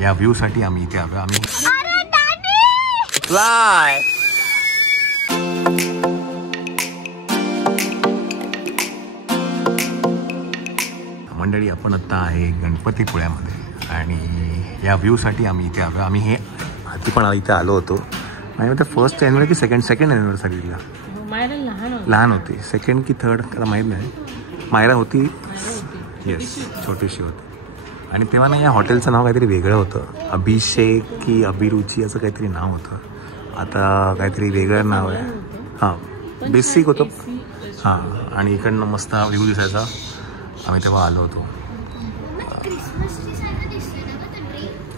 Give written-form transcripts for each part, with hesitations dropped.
या व्ह्यू साठी आम्ही इथे आलो. आम्ही फ्लाय मंडळी, आपण आता आहे गणपतीपुळ्यामध्ये आणि या व्ह्यू साठी आम्ही इथे आलो. आम्ही हे आधी पण इथे आलो होतो. आणि ते फर्स्ट ॲनिव्हर्सरी की सेकंड ॲनिव्हर्सरीला लहान होती, सेकंड की थर्ड मला माहीत नाही. मायरा होती, येस, छोटीशी होती. आणि तेव्हा ना या हॉटेलचं नाव काहीतरी वेगळं होतं, अभिषेक की अभिरुची असं काहीतरी नाव होतं. आता काहीतरी वेगळं नाव आहे. हां, बेसिक होतं. हां, आणि इकडनं मस्त हा व्ह्यू दिसायचा. आम्ही तेव्हा आलो होतो.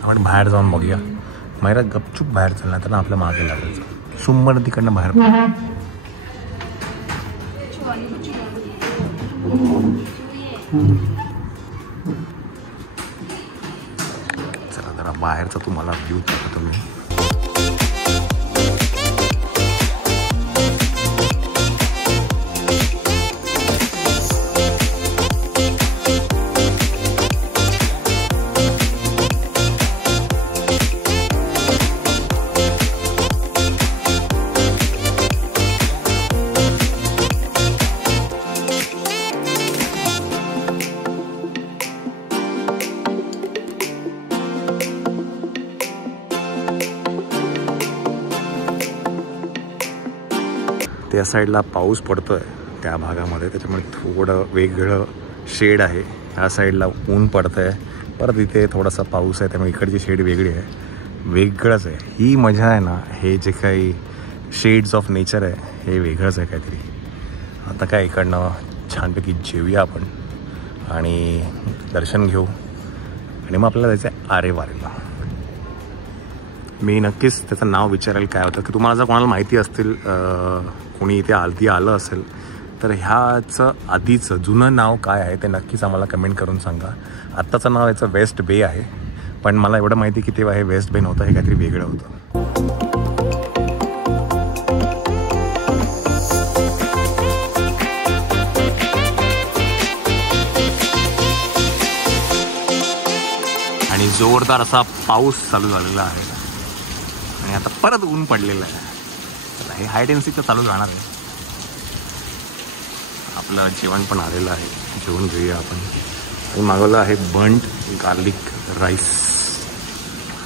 आपण बाहेर जाऊन बघूया. मायरा गपचूप बाहेर चालणार तर ना आपल्या मागे लागायचं. सुंबर तिकडनं बाहेर. चला जरा बाहेरचा तुम्हाला व्ह्यू दाखवतो मी. त्या साईडला पाऊस पडतो आहे त्या भागामध्ये, त्याच्यामुळे थोडं वेगळं शेड आहे. ह्या साईडला ऊन पडतं आहे, परत इथे थोडासा पाऊस आहे, त्यामुळे इकडची शेड वेगळी आहे. वेगळंच आहे. ही मजा आहे ना, हे जे काही शेड्स ऑफ नेचर आहे हे वेगळंच आहे काहीतरी. आता काय इकडनं छानपैकी जेवूया आपण आणि दर्शन घेऊ आणि मग आपल्याला जायचं आहे आरेवारेला. मी नक्कीच त्याचं नाव विचारेल काय होतं, की तुम्हाला जर कोणाला माहिती असतील, कोणी इथे आधी आलं असेल तर ह्याचं आधीचं जुनं नाव काय आहे ते नक्कीच आम्हाला कमेंट करून सांगा. आत्ताचं नाव याचं वेस्ट बे आहे, पण मला एवढं माहिती की तेव्हा हे वेस्ट बे नव्हतं, हे काहीतरी वेगळं होतं. आणि जोरदार असा पाऊस चालू झालेला आहे आणि आता परत ऊन पडलेलं आहे. हे हाईड अँड सीक तर चालू राहणार आहे. आपलं जेवण पण आलेलं आहे, जेवण घेऊया आपण. आणि मागवलं आहे बंट गार्लिक राईस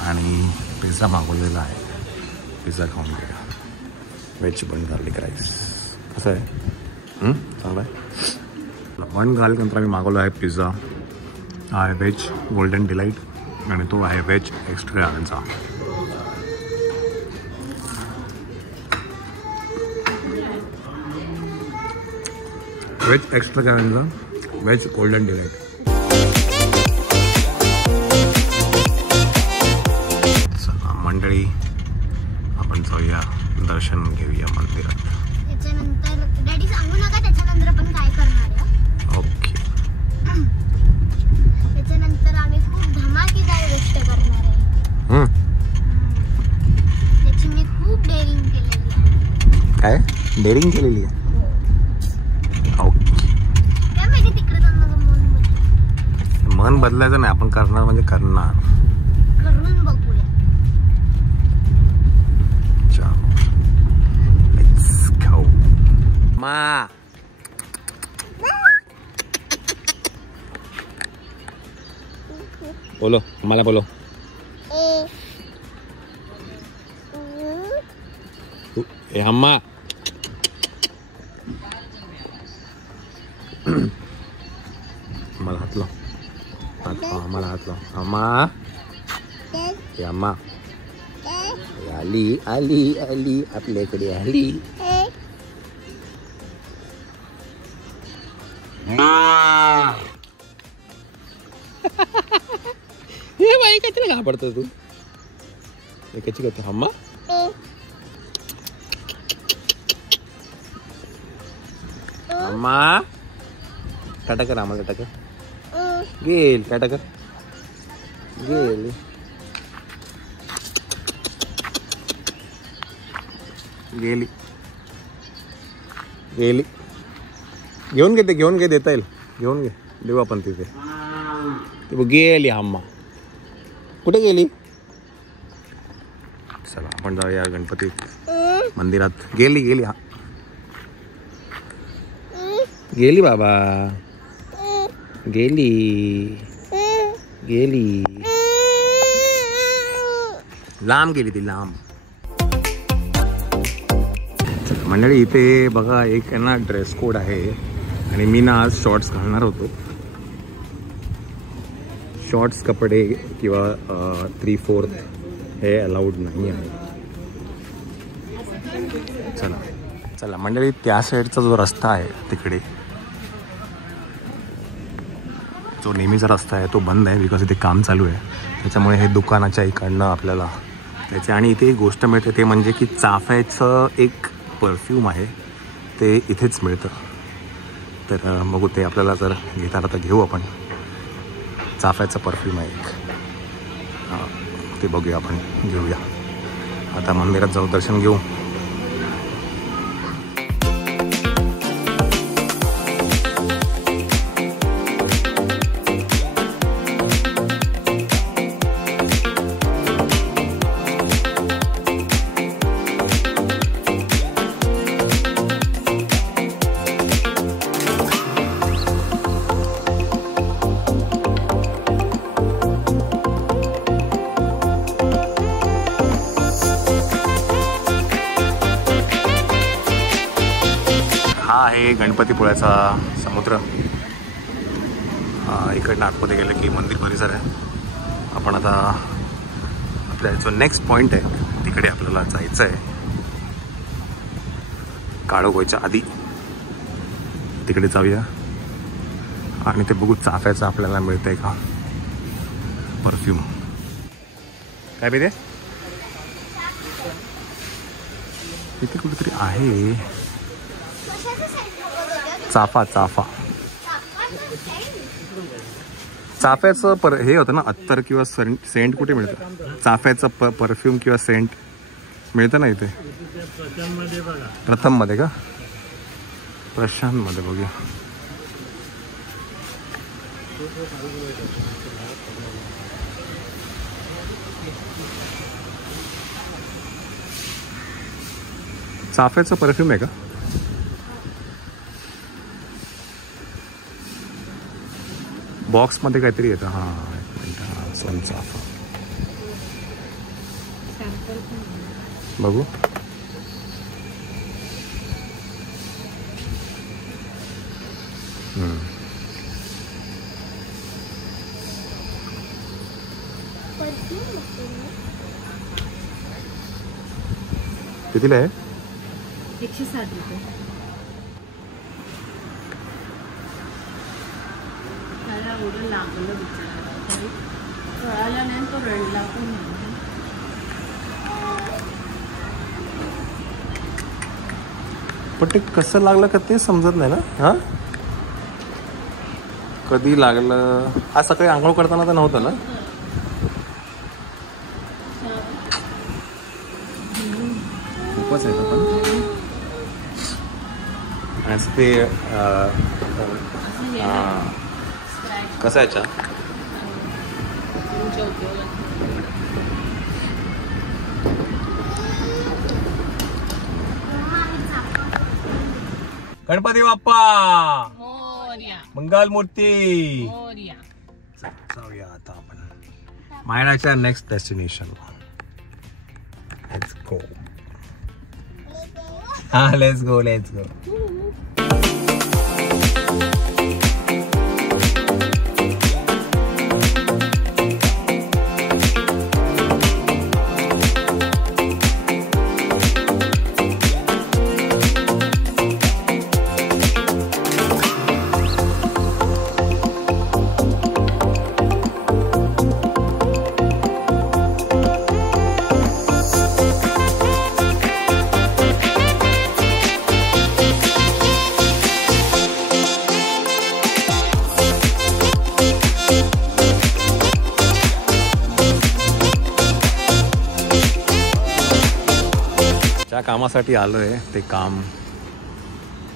आणि पिझ्झा मागवलेला आहे. पिझ्झा खाऊन घेऊया. व्हेज बंट गार्लिक राईस कसं आहे? चांगलं आहे. बंट गार्लिक नंतर आम्ही मागवलं आहे पिझ्झा. हा आहे व्हेज गोल्डन डिलाईट आणि तो आहे व्हेज एक्स्ट्राचा. व्हेज एक्स्ट्रा कॅरेंजा, व्हेज गोल्डन डिलाईट. चला मंडळी, आपण जाऊया, दर्शन घेऊया मंदिरात. त्याच्यानंतर डॅडी सांगू नका त्याच्यानंतर आपण काय करणार आहे. ओके. त्याच्यानंतर आम्ही खूप धमाकेदार गोष्ट करणार आहे. त्याची मी खूप डेअरिंग केलेली आहे. काय डेअरिंग केलेली आहे? मन बदलायचं नाही, आपण करणार म्हणजे करणार. करून बघूया. Let's go. मा बोलो, मला बोलो. ए अम्मा. मला हात लाव. आम्हाला हात लाव. अम्मा, अम्मा आली आली आली आपल्याकडे आली. हे बाई काहीतरी घाबरतो तू. कशी करते अम्मा? अम्मा टाटा कर, आम्हाला टाटा कर. गेल टाटा कर. गेली गेली गेली. घेऊन घे, ते घेऊन घे, देता येईल. घेऊन घे, देऊ आपण तिथे. ते गेली अम्मा. कुठे गेली? चला आपण जाऊया गणपती मंदिरात. गेली गेली हा गेली बाबा गेली गेली लांब गेली ती लांब. मंडळी इथे बघा एक ना ड्रेस कोड आहे आणि मी ना आज शॉर्ट्स घालणार होतो. शॉर्ट्स कपडे किंवा 3/4 हे अलाउड नाही आहे. चला चला मंडळी त्या साईडचा जो रस्ता आहे तिकडे जो नेहमीचा रस्ता आहे तो बंद आहे बिकॉज इथे काम चालू आहे. त्याच्यामुळे हे दुकानाच्या इकडनं आपल्याला त्याचे आणि इथे एक गोष्ट मिळते ते म्हणजे की चाफ्याचं एक परफ्यूम आहे ते इथेच मिळतं. तर बघू ते आपल्याला जर घेता आलं तर घेऊ आपण. चाफ्याचं परफ्यूम आहे एक ते बघूया आपण घेऊया. आता मंदिरात जाऊ दर्शन घेऊ. हा आहे गणपतीपुळ्याचा समुद्र. इकडनं आतमध्ये गेलं की मंदिर परिसर आहे. आपण आता आपल्या जो नेक्स्ट पॉईंट आहे तिकडे आपल्याला जायचं आहे. काळोखाच्या आधी तिकडे जाऊया आणि ते बघू चाफ्याचं आपल्याला मिळतंय का परफ्यूम. काय पाहिजे तिथे कुठेतरी आहे. चाफा चाफा चाफ्याचं हे होतं ना अत्तर किंवा सेंट कुठे मिळतं? चाफ्याचं परफ्यूम किंवा सेंट मिळतं ना इथे प्रथममध्ये का? प्रशांतमध्ये बघूया. चाफ्याचं परफ्यूम आहे का? बॉक्समध्ये काहीतरी येतं. हां सोनचाफा बघू. कितीला आहे? 160 रुपये. त्याला एवढं लागलं बिचारा कळाला नाही तो रडला पण नाही. पण ते कसं लागलं का ते समजत नाही ना. हा कधी लागलं? आज सकाळी आंघोळ करताना तर नव्हतं ना? खूपच आहे ना पण असं ते कसं आहे? गणपती बाप्पा मंगल मूर्ती. जाऊया आता आपण मायराच्या नेक्स्ट डेस्टिनेशन. Let's go. हा लेट्स गो लेट्स गो. ज्या कामासाठी आलो आहे ते काम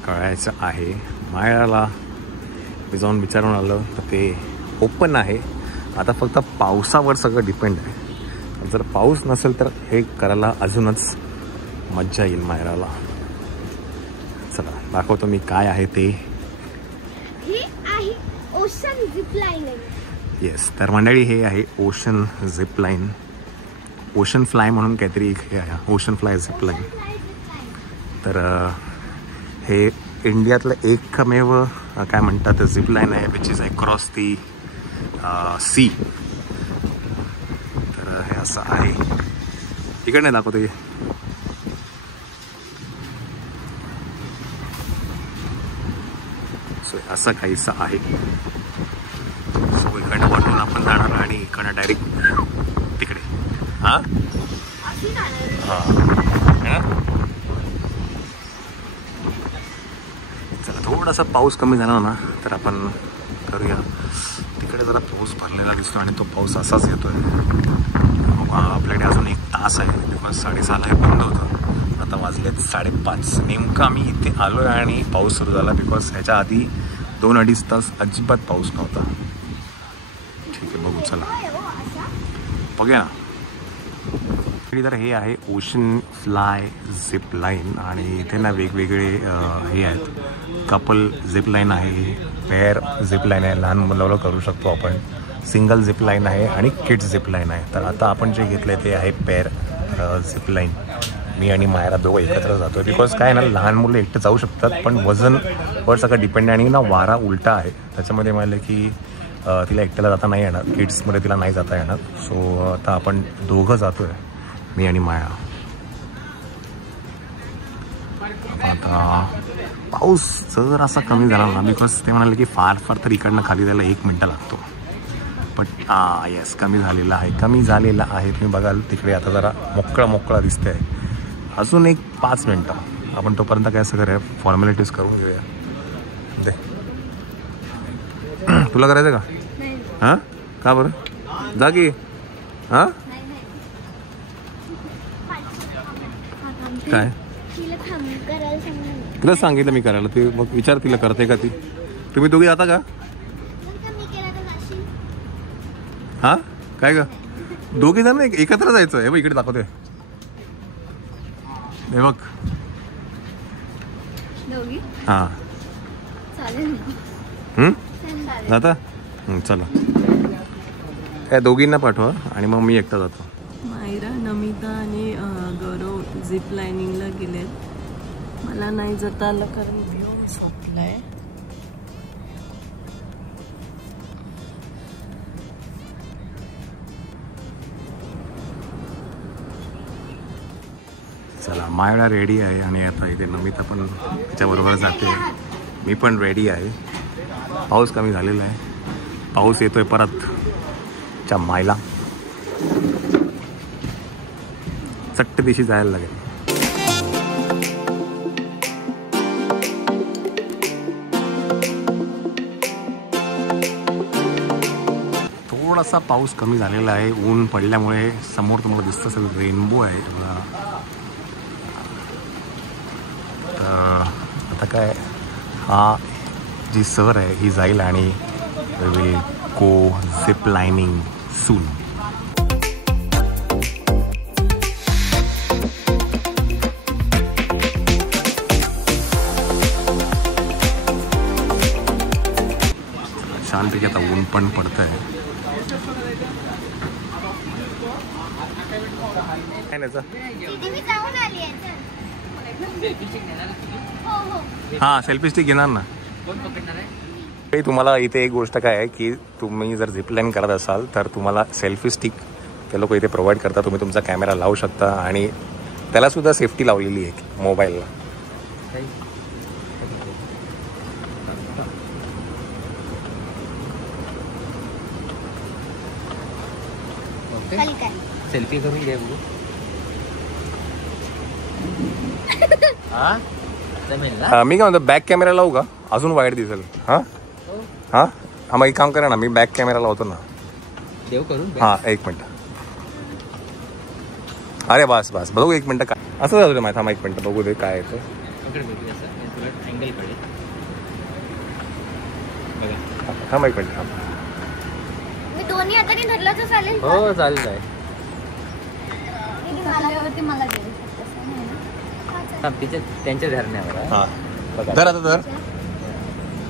कळायचं आहे. मायराला मी जाऊन विचारून आलं तर ते ओपन आहे आता फक्त पावसावर सगळं डिपेंड आहे. जर पाऊस नसेल तर हे करायला अजूनच मज्जा येईल मायराला. चला दाखवतो मी काय आहे ते. हे आहे ओशन झिपलाईन. येस, तर मंडळी हे आहे ओशन झिपलाईन. ओशन फ्लाय म्हणून काहीतरी हे आहे, ओशन फ्लाय झिपलाईन. तर हे इंडियातलं एकमेव काय म्हणतात झिपलाईन आहे which is across the sea. तर हे असं आहे. इकडे नाही दाखवतो. सो असं काहीसं आहे. सो इकडनं वाटून आपण जाणार आणि इकडनं डायरेक्ट तिकडे. हां चला, थोडासा पाऊस कमी झाला ना तर आपण करूया. तिकडे जरा पाऊस भरलेला दिसतो आणि तो पाऊस असाच येतोय. आपल्याकडे अजून 1 तास आहे. बिकॉज 6:30ला हे बंद होतं. आता वाजलेत 5:30. नेमकं आम्ही इथे आलो आहे आणि पाऊस सुरू झाला. बिकॉज ह्याच्या आधी 2-2.5 तास अजिबात पाऊस नव्हता. ठीक आहे, बघू चला बघूया ना. तर हे आहे ओशन फ्लाय झिप लाईन आणि इथे ना वेगवेगळे हे आहेत. कपल झिप लाईन आहे, पेअर झिप लाईन आहे, लहान मुलाला करू शकतो आपण. सिंगल झिप लाईन आहे आणि किड्स झिप लाईन आहे. तर आता आपण जे घेतलं आहे ते आहे पेअर झिप लाईन. मी आणि मायरा दोघं एकत्र जातो. बिकॉज काय ना, लहान मुलं एकटं जाऊ शकतात पण वजनवर सगळं डिपेंड आहे आणि ना वारा उलटा आहे. त्याच्यामध्ये म्हणलं की तिला एकट्याला जाता नाही येणार, किड्समध्ये तिला नाही जाता येणार. सो आता आपण दोघं जातो आहे, मी आणि माया. आता पाऊस जर असा कमी झाला ना, बिकॉज ते म्हणाले की फार तर इकडनं खाली जायला 1 मिनटं लागतो. पण येस, कमी झालेला आहे. तुम्ही बघाल तिकडे आता जरा मोकळा दिसतंय. अजून 5 मिनटं आपण तोपर्यंत काय असं करूया, फॉर्मॅलिटीज करून घेऊया. दे तुला करायचं का? हां, का बरं? जा की. हां, काय तिला सांगितलं मी करायला. ते मग विचार तिला करते का ती. तुम्ही दोघी जाता का? हां, काय ग? दोघी जण एकत्र जायचं. हे बघ इकडे दाखवते. हे बघ. हां, जाता. चला, या दोघींना पाठवा आणि मग मी एकटा जातो. मायरा, नमिता आणि गौरव झिप लाईनिंगला गेलेत. मला नाही जाता आलं कारण भिवून झोपलाय. चला, मायरा रेडी आहे आणि आता इथे नमिता पण त्याच्याबरोबर जाते. मी पण रेडी आहे. पाऊस कमी झालेला आहे. पाऊस येतोय परत. च्या मायला चट्ट दिशी जायला लागेल. थोडासा पाऊस कमी झालेला आहे. ऊन पडल्यामुळे समोर तुम्हाला दिसतं सगळं रेनबो आहे. आता काय, हा जी सर आहे ही जाईल आणि विल गो झिप लाईनिंग सून. छानपैकी आता ऊन पण पडत आहे. हां, सेल्फी स्टिक घेणार ना. तुम्हाला इथे एक गोष्ट काय आहे की तुम्ही जर झिपलाईन करत असाल तर तुम्हाला सेल्फी स्टिक ते लोक इथे प्रोव्हाइड करतात. तुम्ही तुमचा कॅमेरा लावू शकता आणि त्यालासुद्धा सेफ्टी लावलेली आहे मोबाईलला. सेल्फी करून घे. मी काय म्हणतो, बॅक कॅमेरा लावू का? अजून वाईट दिसेल. हां हां हां, मग एक काम करा ना, मी बॅक कॅमेरा लावतो ना. देव करून. हां, 1 मिनटं. अरे बस बस, बघू 1 मिनटं. काय असं झालं माहिती? थांबा 1 मिनटं, बघू दे काय येतं. अँगल कडे थांबा 1 मिनटं. मी दोन्ही हाताने धरलं तर चालेल का? हो चालेल आहे. झाल्यावरती मला देऊ शकतेस नाही ना? थांब, तिच्या त्यांच्या धरण्यावर आहे. हा बघा. धर आता धर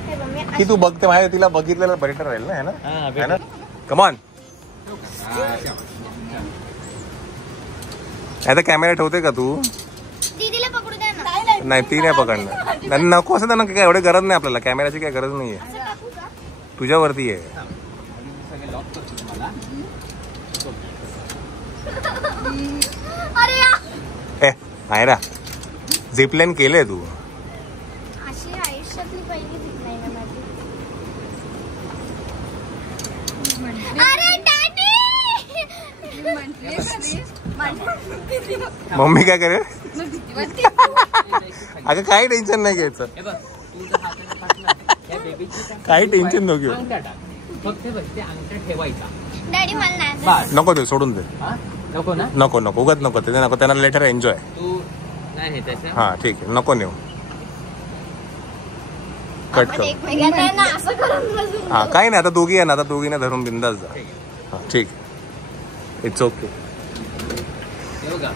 हे बघ, मी की तू बघते माझ्या तिला बघितलेलं बेटर राहील ना, है ना? हा, है better. ना? कमॉन. आता कॅमेरा ठेवते का तू? दीदीला पकडू द्या ना. नाही ती नाही पकडणार. नाही, नको असं त्यांना काय एवढी गरज नाही आपल्याला, कॅमेराची काय गरज नाहीये. असं टाकू का? तुझ्यावरती आहे. सगळे लॉक करतो तुम्हाला. अरे यार. ए आहे ना, झिपलाईन केलंय तू. अशी आयुष्यातली पहिली जीत नाही ना माझी. अरे डॅडी. मम्मी काय करेल? अगं काही टेन्शन नाही घ्यायचं, हे बघ, तू जर हाताने फाटला, या बेबीची काही टेन्शन नको घेऊ. अंगठा टाक. फक्त बघ, ते अंगठा ठेवायचा. डॅडी मला नाही. बस. नको ते सोडून दे. हा? नको ना? नको नको उगत नको ते नको, त्यांना लेटर एन्जॉय. तू नाही हे त्याचं. हा ठीक आहे, नको नेऊ. कट आपण कर. एकमेकांना ना असं करून बसू. हा काही नाही, आता दोघी आहे ना, आता दोघींना धरून बिंदास जा. हा ठीक, इट्स ओके. हे बघा,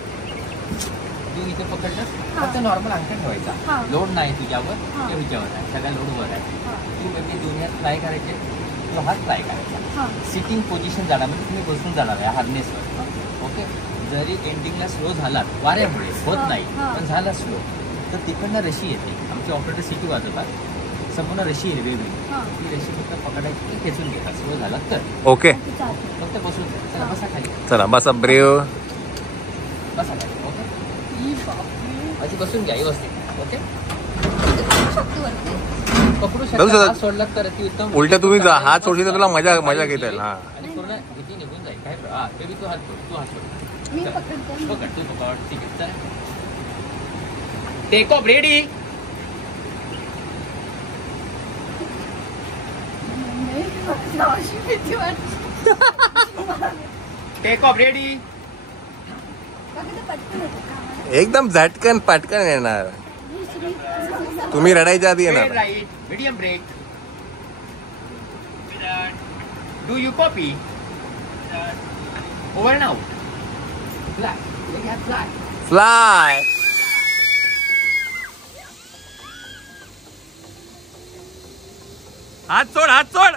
तू इथे पकडलं, फक्त नॉर्मल अंगठा ठेवायचा. लोड नाही तुझ्यावर, ते तुझ्यावर आहे, सगळ्या लोडवर आहे. तू बेबी दोन्ही हात फ्लाय करायचे, तो हात फ्लाय करायचा. सिटिंग पोझिशन जाणार, म्हणजे तुम्ही बसून जाणार आहे हार्नेसवर. ओके, जरी एंडिंगला स्लो झालात वाऱ्यामुळे, होत नाही पण झाला स्लो, तर तिकडनं रशी येते. आमचे ऑपरेटर सिटी वाजवतात, संपूर्ण रशी आहे वेगळी. ती रशी फक्त पकडायची की खेचून घेतात, स्लो झाला तर. ओके फक्त बसून जा. चला बसा खाली, चला बसा ब्रेव. बसा खाली. ओके, अशी बसून घ्या व्यवस्थित. ओके, पकडू जाऊ शकता. शकता. हात सोडला तर ती उत्तम. उलट तुम्ही जा, हात सोडली तर तुला मजा घेता येईल. हा आणि पूर्ण भीती निघून जाईल. काय हा बेबी, तू हात सोड, तू हात सोड. मी चल. पकडते. पकड, तू पकड. ठीक आहे, चल. Take off, ready. Take off, ready. एकदम झटकन पटकन येणार. तुम्ही रडायच्या आधी येणार. Right, medium brake. Do you copy? Over now. Fly, fly. Fly. हात सोड, हात सोड.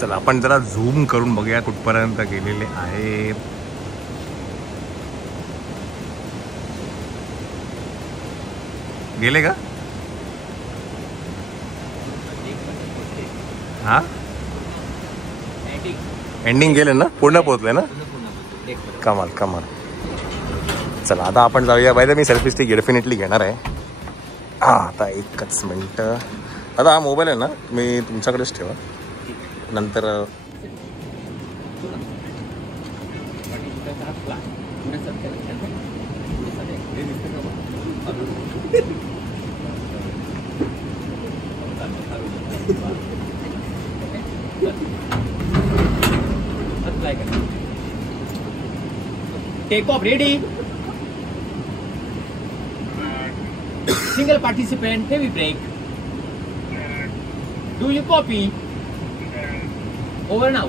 चला आपण जरा झूम करून बघूया कुठपर्यंत गेलेले आहे. गेले का? हा एंडिंग गेले ना, पूर्ण पोहोचले ना. कमाल कमाल. चला आता आपण जाऊया. By the me selfie stick definitely घेणार आहे. हा आता एकच मिनटं. आता हा मोबाईल आहे ना, मी तुमच्याकडेच ठेवा, नंतर take off, ready. Single participant, heavy break. Do you copy? Over now.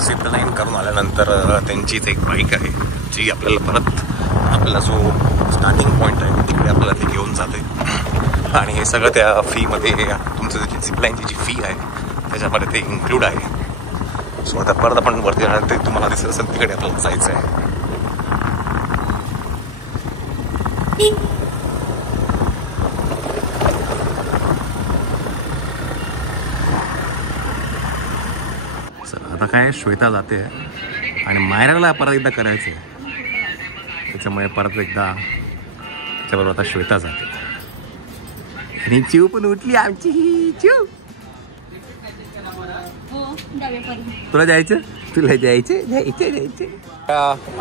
Zip line करून आल्यानंतर त्यांचीच एक बाईक आहे जी आपल्याला परत आपला जो स्टार्टिंग पॉईंट आहे तिकडे आपल्याला ते घेऊन जाते. आणि हे सगळं त्या फीमध्ये तुमचं जी झिप लाईनची जी फी आहे त्याच्यामध्ये ते इन्क्लूड आहे. सो आता परत आपण वरती जाणार ते तुम्हाला दिसत असेल तिकडे आपल्याला जायचं आहे. आता काय श्वेता जाते आणि मायराला परत एकदा करायचं आहे त्याच्यामुळे परत एकदा त्याच्याबरोबर आता श्वेता जाते. आणि चिव पण उठली आमची. चिव तुला जायचं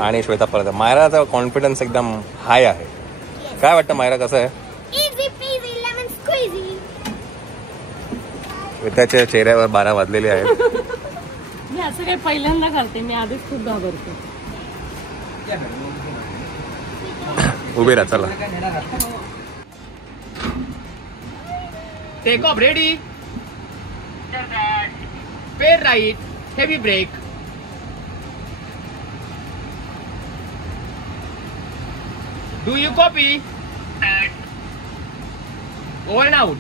आणि श्वेता परत. मायराचा कॉन्फिडन्स एकदम हाय आहे. काय वाटतं मायरा कसं आहे? श्वेताच्या चेहऱ्यावर 12 वाजलेले आहेत. मी असं काही पहिल्यांदा करते, मी आधीच खूप घाबरते. उभे राहा चला. Take off ready. Pair right. Heavy brake. Do you copy? Over and out.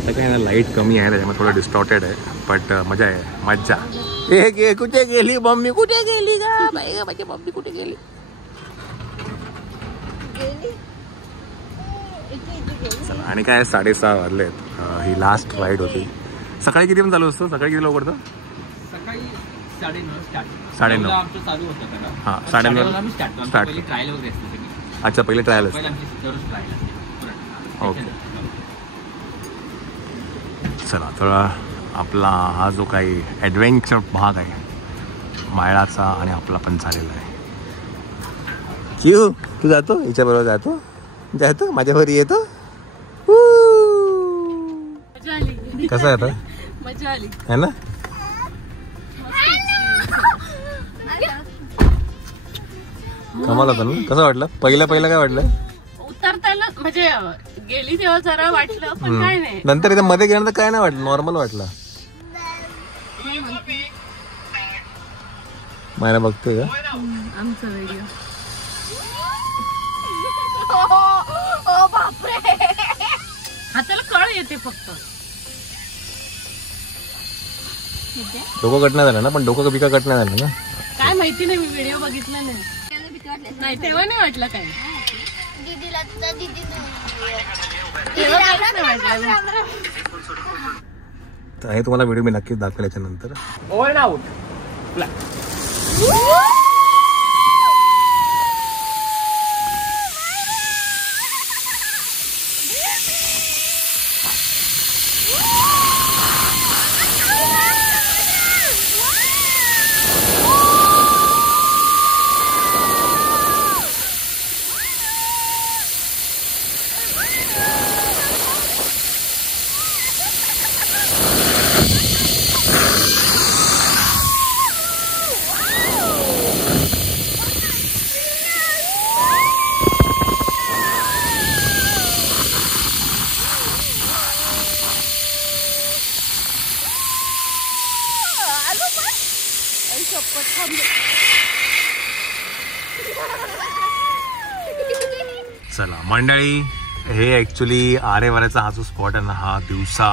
आता काय ना लाईट कमी आहे त्याच्यामुळे थोडं डिस्टॉर्टेड आहे बट मजा आहे. मज्जा. हे कुठे गेली मम्मी? कुठे गेली का माझी मम्मी? कुठे गेली? चला आणि काय 6:30 वाजलेत. ही लास्ट राईड होती. सकाळी किती पण चालू असतं? सकाळी किती लवकर? सकाळी 9:30 स्टार्ट. 9:30 आमचं चालू होतं त्याला. हां 9:30 स्टार्ट. पहिली ट्रायल वगैरे असते सगळी. अच्छा पहिले ट्रायल असते. पहिली आमची दररोज ट्रायल असते. ओके चला तर आपला हा जो काही ॲडव्हेंचर भाग आहे मायळाचा आणि आपला पण झालेला आहे. चिव तू जातो हिच्याबरोबर? जातो माझ्याबरोबर येतो. मजा आली. कसं आहे आता? मजा आली है ना? कमाल होता ना? कसं वाटलं? पहिलं काय वाटलं? उतरताना म्हणजे गेली तेव्हा जरा वाटलं पण काय नाही. नंतर इथे मध्ये गेल्यानंतर काय नाही वाटलं, नॉर्मल वाटलं. मायरा बघतोय का आमचा व्हिडिओ? हाताला कळ येते फक्त. डोकं कट नाही झालं ना? पण डोकं बिका कट नाही झालं ना? काय माहिती नाही, मी व्हिडिओ बघितला नाही तेव्हा नाही वाटलं काय. दीदीला तुझा दीदी तर हे तुम्हाला व्हिडिओ मी नक्कीच दाखवेल याच्यानंतर. Over and out. चला मंडळी, हे ॲक्च्युली आरेवाऱ्याचा हा जो स्पॉट आहे ना, हा दिवसा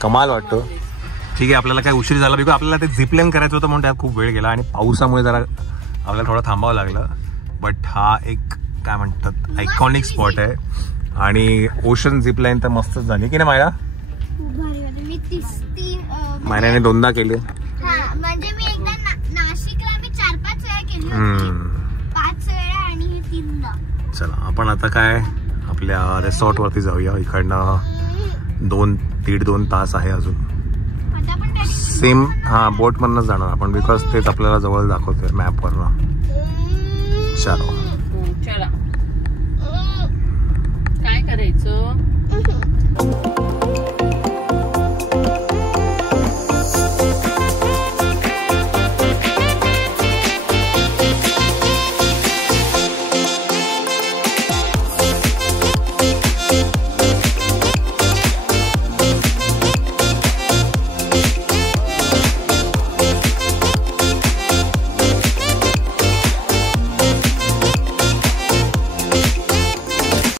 कमाल वाटतो. ठीक आहे, आपल्याला काय उशीर झाला बिकॉज आपल्याला ते झिपलाईन करायचं होतं म्हणून त्यात खूप वेळ गेला आणि पावसामुळे जरा आपल्याला थोडं थांबावं लागलं. बट हा एक काय म्हणतात आयकॉनिक स्पॉट आहे आणि ओशन झिपलाईन तर मस्तच झाली की नाही मायरा? मायराने 2दा केले. म्हणजे मी एकदा नाशिकला मी 4-5 वेळा केली होती. 5 वेळा चला आपण आता काय आपल्या रिसॉर्टवरती जाऊया. इकडनं 2-2.5 तास आहे अजून. आता आपण डॅडी सेम बोटमधनंच जाणार आपण बिकॉज तेच आपल्याला जवळ दाखवतोय मॅपवरनं. चलो चला काय करायचं